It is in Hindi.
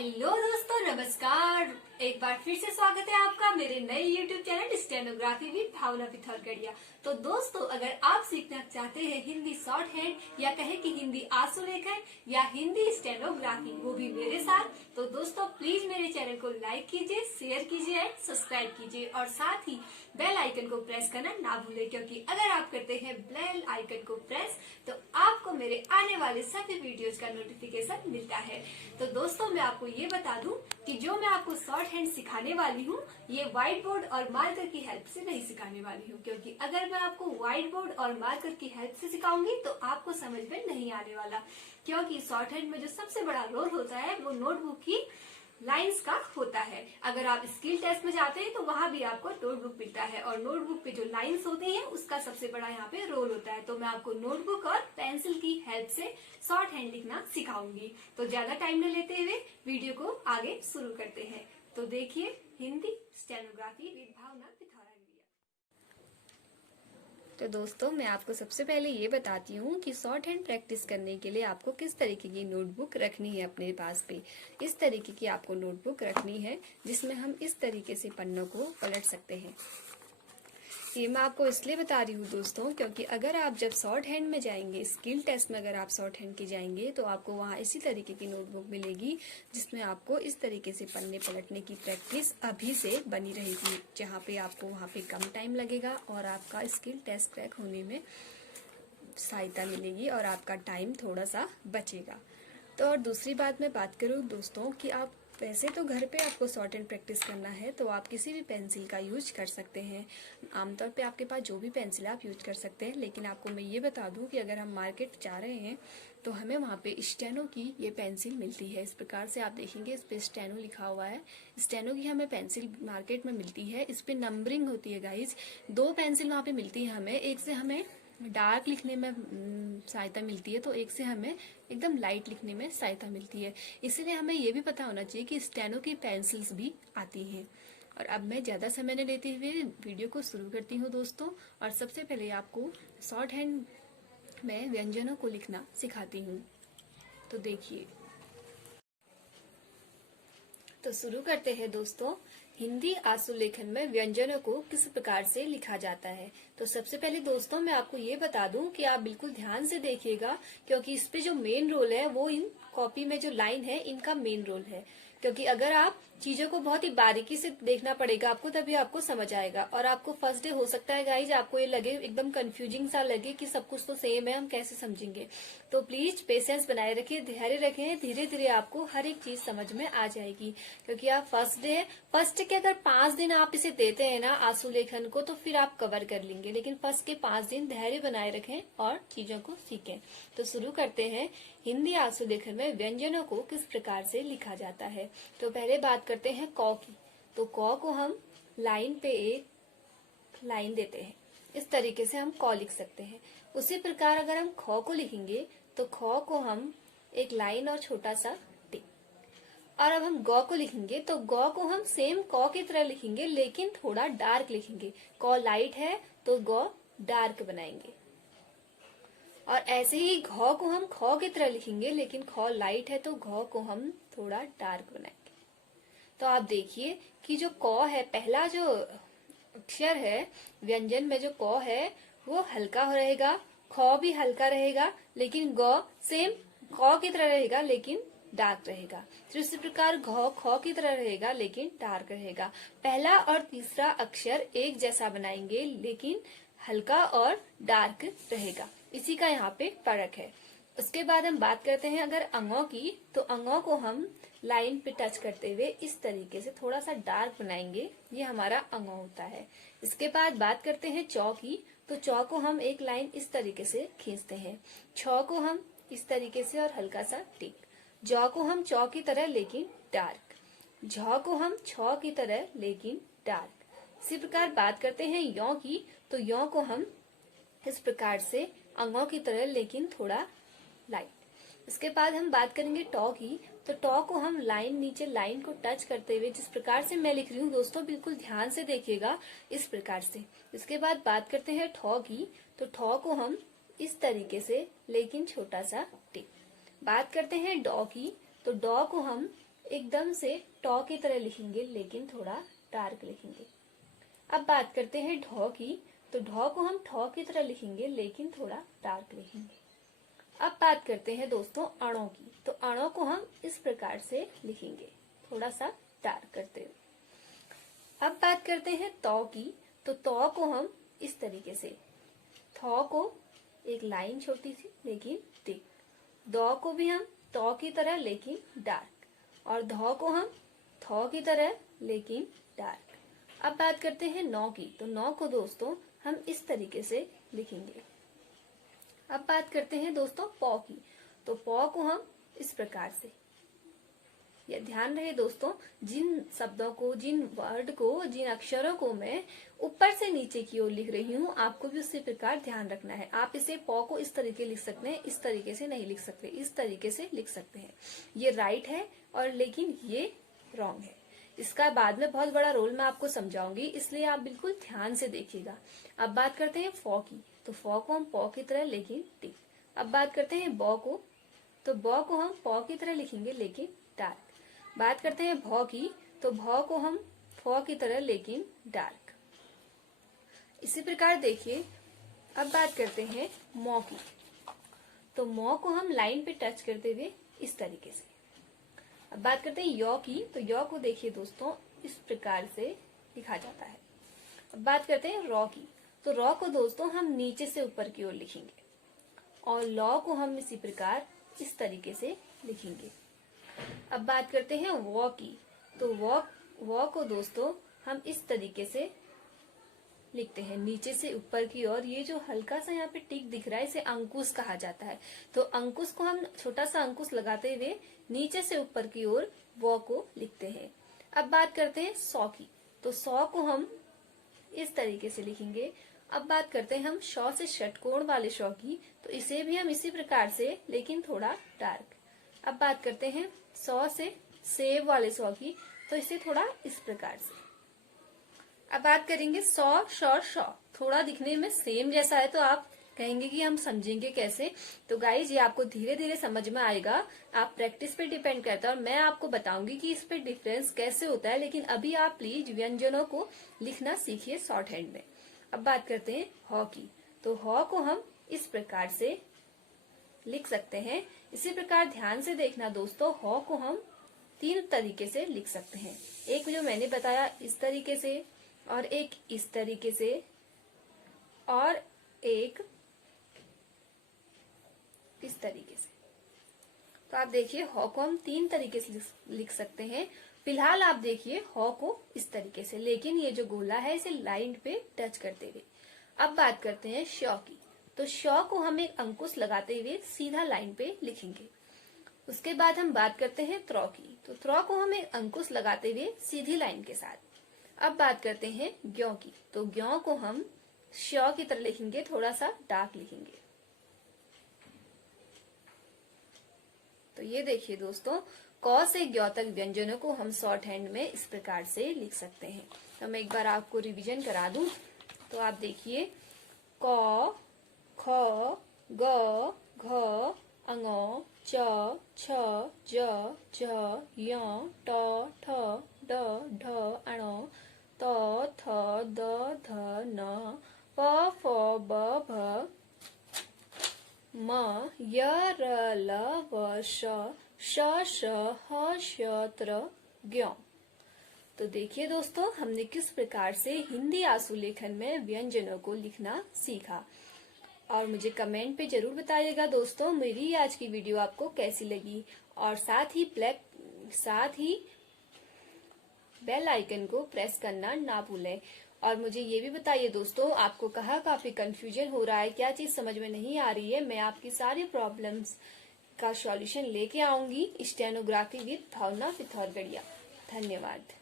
हेलो दोस्तों, नमस्कार। एक बार फिर से स्वागत है आपका मेरे नए YouTube चैनल स्टेनोग्राफी विद भावना पिथौरगढ़िया। तो दोस्तों, अगर आप सीखना चाहते हैं हिंदी शॉर्ट हैंड या कहे कि हिंदी आशुलेखन या हिंदी स्टेनोग्राफी, वो भी मेरे साथ, तो दोस्तों प्लीज मेरे चैनल को लाइक कीजिए, शेयर कीजिए एंड सब्सक्राइब कीजिए और साथ ही बेल आइकन को प्रेस करना ना भूलें, क्योंकि अगर आप करते हैं बेल आइकन को प्रेस तो आपको मेरे आने वाले सभी वीडियोज का नोटिफिकेशन मिलता है। तो दोस्तों, मैं आपको ये बता दूं कि जो मैं आपको शॉर्ट हैंड सिखाने वाली हूँ, ये व्हाइट बोर्ड और मार्कर की हेल्प से नहीं सिखाने वाली हूँ, क्योंकि अगर मैं आपको व्हाइट बोर्ड और मार्कर की हेल्प से सिखाऊंगी तो आपको समझ में नहीं आने वाला, क्योंकि शॉर्ट हैंड में जो सबसे बड़ा रोल होता है वो नोटबुक की लाइंस का होता है। अगर आप स्किल टेस्ट में जाते हैं तो वहां भी आपको नोटबुक मिलता है और नोटबुक पे जो लाइंस होती हैं उसका सबसे बड़ा यहाँ पे रोल होता है। तो मैं आपको नोटबुक और पेंसिल की हेल्प से शॉर्ट हैंड लिखना सिखाऊंगी। तो ज्यादा टाइम न लेते हुए वीडियो को आगे शुरू करते हैं। तो देखिए, हिंदी स्टेनोग्राफी विद भावना पिथौरगढ़िया। तो दोस्तों, मैं आपको सबसे पहले ये बताती हूँ कि शॉर्ट हैंड प्रैक्टिस करने के लिए आपको किस तरीके की नोटबुक रखनी है अपने पास पे। इस तरीके की आपको नोटबुक रखनी है जिसमें हम इस तरीके से पन्नों को पलट सकते हैं। ये मैं आपको इसलिए बता रही हूँ दोस्तों, क्योंकि अगर आप जब शॉर्ट हैंड में जाएंगे, स्किल टेस्ट में अगर आप शॉर्ट हैंड की जाएंगे तो आपको वहाँ इसी तरीके की नोटबुक मिलेगी जिसमें आपको इस तरीके से पन्ने पलटने की प्रैक्टिस अभी से बनी रहेगी, जहाँ पे आपको वहाँ पे कम टाइम लगेगा और आपका स्किल टेस्ट क्रैक होने में सहायता मिलेगी और आपका टाइम थोड़ा सा बचेगा। तो और दूसरी बात मैं बात करूँ दोस्तों कि आप वैसे तो घर पे आपको शॉर्ट हैंड प्रैक्टिस करना है तो आप किसी भी पेंसिल का यूज कर सकते हैं। आमतौर पे आपके पास जो भी पेंसिल आप यूज कर सकते हैं, लेकिन आपको मैं ये बता दूं कि अगर हम मार्केट जा रहे हैं तो हमें वहाँ पे स्टेनो की ये पेंसिल मिलती है। इस प्रकार से आप देखेंगे, इस पे स्टेनो लिखा हुआ है। स्टेनो की हमें पेंसिल मार्केट में मिलती है। इस पे नंबरिंग होती है गाइज। 2 पेंसिल वहाँ पे मिलती है हमें। एक से हमें डार्क लिखने में सहायता मिलती है तो एक से हमें एकदम लाइट लिखने में सहायता मिलती है। इसीलिए हमें ये भी पता होना चाहिए कि स्टेनो की पेंसिल्स भी आती हैं। और अब मैं ज्यादा समय न लेते हुए वीडियो को शुरू करती हूँ दोस्तों। और सबसे पहले आपको शॉर्ट हैंड में व्यंजनों को लिखना सिखाती हूँ। तो देखिए, तो शुरू करते हैं दोस्तों। हिंदी आशुलेखन में व्यंजनों को किस प्रकार से लिखा जाता है। तो सबसे पहले दोस्तों मैं आपको ये बता दूं कि आप बिल्कुल ध्यान से देखिएगा, क्योंकि इस पे जो मेन रोल है वो इन कॉपी में जो लाइन है इनका मेन रोल है। क्योंकि अगर आप चीजों को बहुत ही बारीकी से देखना पड़ेगा आपको, तभी आपको समझ आएगा। और आपको फर्स्ट डे हो सकता है गाइज आपको ये लगे एकदम कंफ्यूजिंग सा लगे कि सब कुछ तो सेम है, हम कैसे समझेंगे। तो प्लीज पेशेंस बनाए रखिए, धैर्य रखें, धीरे धीरे आपको हर एक चीज समझ में आ जाएगी। क्योंकि आप फर्स्ट के अगर 5 दिन आप इसे देते हैं ना आशुलेखन को, तो फिर आप कवर कर लेंगे। लेकिन फर्स्ट के 5 दिन धैर्य बनाए रखें और चीजों को सीखें। तो शुरू करते हैं। हिंदी आशुलेखन में व्यंजनों को किस प्रकार से लिखा जाता है। तो पहले बात करते हैं क की। तो क को हम लाइन पे एक लाइन देते हैं, इस तरीके से हम क लिख सकते हैं। उसी प्रकार अगर हम ख को लिखेंगे तो ख को हम एक लाइन और छोटा सा टिक। और अब हम ग को लिखेंगे तो ग को हम सेम क की तरह लिखेंगे, लेकिन थोड़ा डार्क लिखेंगे। क लाइट है तो ग डार्क बनाएंगे। और ऐसे ही घ को हम ख की तरह लिखेंगे, लेकिन ख लाइट है तो घ को हम थोड़ा डार्क बनाएंगे। तो आप देखिए कि जो क है, पहला जो अक्षर है व्यंजन में, जो क है वो हल्का रहेगा, ख भी हल्का रहेगा, लेकिन ग सेम क की तरह रहेगा लेकिन डार्क रहेगा। फिर इसी प्रकार घ ख की तरह रहेगा लेकिन डार्क रहेगा। पहला और तीसरा अक्षर एक जैसा बनाएंगे लेकिन हल्का और डार्क रहेगा। इसी का यहाँ पे फर्क है। उसके बाद हम बात करते हैं अगर अंगों की, तो अंगों को हम लाइन पे टच करते हुए इस तरीके से थोड़ा सा डार्क बनाएंगे। ये हमारा अंगों होता है। इसके बाद बात करते हैं चौ की। तो चौ को हम एक लाइन इस तरीके से खींचते हैं। छ को हम इस तरीके से और हल्का सा टिक। जौ को हम चौ की तरह लेकिन डार्क। झ को हम छ की तरह लेकिन डार्क। इसी प्रकार बात करते हैं यौ की। तो यौ को हम इस प्रकार से अंगों की तरह लेकिन थोड़ा लाइट। इसके बाद हम बात करेंगे टॉ की। तो टॉ को हम लाइन नीचे लाइन को टच करते हुए, जिस प्रकार से मैं लिख रही हूँ दोस्तों बिल्कुल ध्यान से देखिएगा, इस प्रकार से। इसके बाद बात करते हैं ठॉ की। तो ठॉ को हम इस तरीके से लेकिन छोटा सा टिक। बात करते हैं डॉ की। तो डॉ को हम एकदम से टॉ की तरह लिखेंगे लेकिन थोड़ा डार्क लिखेंगे। अब बात करते हैं ढौ की, तो ढौ को हम ठौ की तरह लिखेंगे लेकिन थोड़ा डार्क लिखेंगे। अब बात करते हैं दोस्तों अणों की, तो अणों को हम इस प्रकार से लिखेंगे थोड़ा सा डार्क करते हुए। अब बात करते हैं तौ की, तो तौ को हम इस तरीके से, थौ को एक लाइन छोटी सी लेकिन थिक, दौ को भी हम तौ की तरह लेकिन डार्क, और धौ को हम थौ की तरह लेकिन डार्क। अब बात करते हैं नौ की, तो नौ को दोस्तों हम इस तरीके से लिखेंगे। अब बात करते हैं दोस्तों पौ की, तो पौ को हम इस प्रकार से। यह ध्यान रहे दोस्तों, जिन शब्दों को, जिन वर्ड को, जिन अक्षरों को मैं ऊपर से नीचे की ओर लिख रही हूँ, आपको भी उसी प्रकार ध्यान रखना है। आप इसे पौ को इस तरीके लिख सकते हैं, इस तरीके से नहीं लिख सकते, इस तरीके से लिख सकते हैं। ये राइट है और लेकिन ये रॉन्ग है। इसका बाद में बहुत बड़ा रोल मैं आपको समझाऊंगी, इसलिए आप बिल्कुल ध्यान से देखिएगा। अब बात करते हैं फौ की, तो फौ को हम पौ की तरह लेकिन टिक। अब बात करते हैं बौ को, तो बौ को हम पौ की तरह लिखेंगे लेकिन डार्क। बात करते हैं भौ की, तो भौ को हम फौ की तरह लेकिन डार्क। इसी प्रकार देखिए। अब बात करते हैं मौ की, तो मौ को हम लाइन पे टच करते हुए इस तरीके से। अब बात करते हैं यौ की, तो यौ को देखिए दोस्तों इस प्रकार से लिखा जाता है। अब बात करते हैं रौ की, तो रौ को दोस्तों हम नीचे से ऊपर की ओर लिखेंगे, और लौ को हम इसी प्रकार इस तरीके से लिखेंगे। अब बात करते हैं वॉ की, तो वॉ को दोस्तों हम इस तरीके से लिखते हैं नीचे से ऊपर की ओर। ये जो हल्का सा यहाँ पे टिक दिख रहा है इसे अंकुश कहा जाता है, तो अंकुश को हम छोटा सा अंकुश लगाते हुए नीचे से ऊपर की ओर वॉ को लिखते हैं। अब बात करते हैं सौ की, तो सौ को हम इस तरीके से लिखेंगे। अब बात करते हैं हम शौ से षटकोण वाले शौ की, तो इसे भी हम इसी प्रकार से लेकिन थोड़ा डार्क। अब बात करते हैं सौ से सेब वाले सौ की, तो इसे थोड़ा इस प्रकार से। अब बात करेंगे सौ, शौ, शौ, थोड़ा दिखने में सेम जैसा है, तो आप कहेंगे कि हम समझेंगे कैसे। तो गाइज ये आपको धीरे धीरे समझ में आएगा, आप प्रैक्टिस पे डिपेंड करता है, और मैं आपको बताऊंगी कि इस पे डिफरेंस कैसे होता है। लेकिन अभी आप प्लीज व्यंजनों को लिखना सीखिए शॉर्ट हैंड में। अब बात करते हैं हॉ की, तो हॉ को हम इस प्रकार से लिख सकते हैं। इसी प्रकार ध्यान से देखना दोस्तों, हॉ को हम 3 तरीके से लिख सकते हैं। एक जो मैंने बताया इस तरीके से, और एक इस तरीके से, और एक इस तरीके से। तो आप देखिए हॉ को हम 3 तरीके से लिख सकते हैं। फिलहाल आप देखिए हॉ को इस तरीके से, लेकिन ये जो गोला है इसे लाइन पे टच करते हुए। अब बात करते हैं शौ की, तो शौ को हम एक अंकुश लगाते हुए सीधा लाइन पे लिखेंगे। उसके बाद हम बात करते हैं त्रौ की, तो त्रौ को हम एक अंकुश लगाते हुए सीधी लाइन के साथ। अब बात करते हैं ग्यों की, तो ग्यों को हम शौ की तरह लिखेंगे, थोड़ा सा डार्क लिखेंगे। तो ये देखिए दोस्तों, क से ग्यों तक व्यंजनों को हम शॉर्ट हैंड में इस प्रकार से लिख सकते हैं। तो मैं एक बार आपको रिवीजन करा दूं, तो आप देखिए क, ख, ग, घ, ङ, च, छ, ज, झ, य, ट, ठ, ड, ढ, ण, त, थ, द, ध, न, प, फ, ब, भ, म, य, र, ल, व, श, श, ह, श, त्र, ज्ञ। तो देखिए दोस्तों, हमने किस प्रकार से हिंदी आशुलेखन में व्यंजनों को लिखना सीखा, और मुझे कमेंट पे जरूर बताइएगा दोस्तों मेरी आज की वीडियो आपको कैसी लगी। और साथ ही बेल आइकन को प्रेस करना ना भूलें। और मुझे ये भी बताइए दोस्तों, आपको कहाँ काफी कंफ्यूजन हो रहा है, क्या चीज समझ में नहीं आ रही है। मैं आपकी सारी प्रॉब्लम्स का सॉल्यूशन लेके आऊंगी। स्टेनोग्राफी विद भावना पिथौरगढ़िया। धन्यवाद।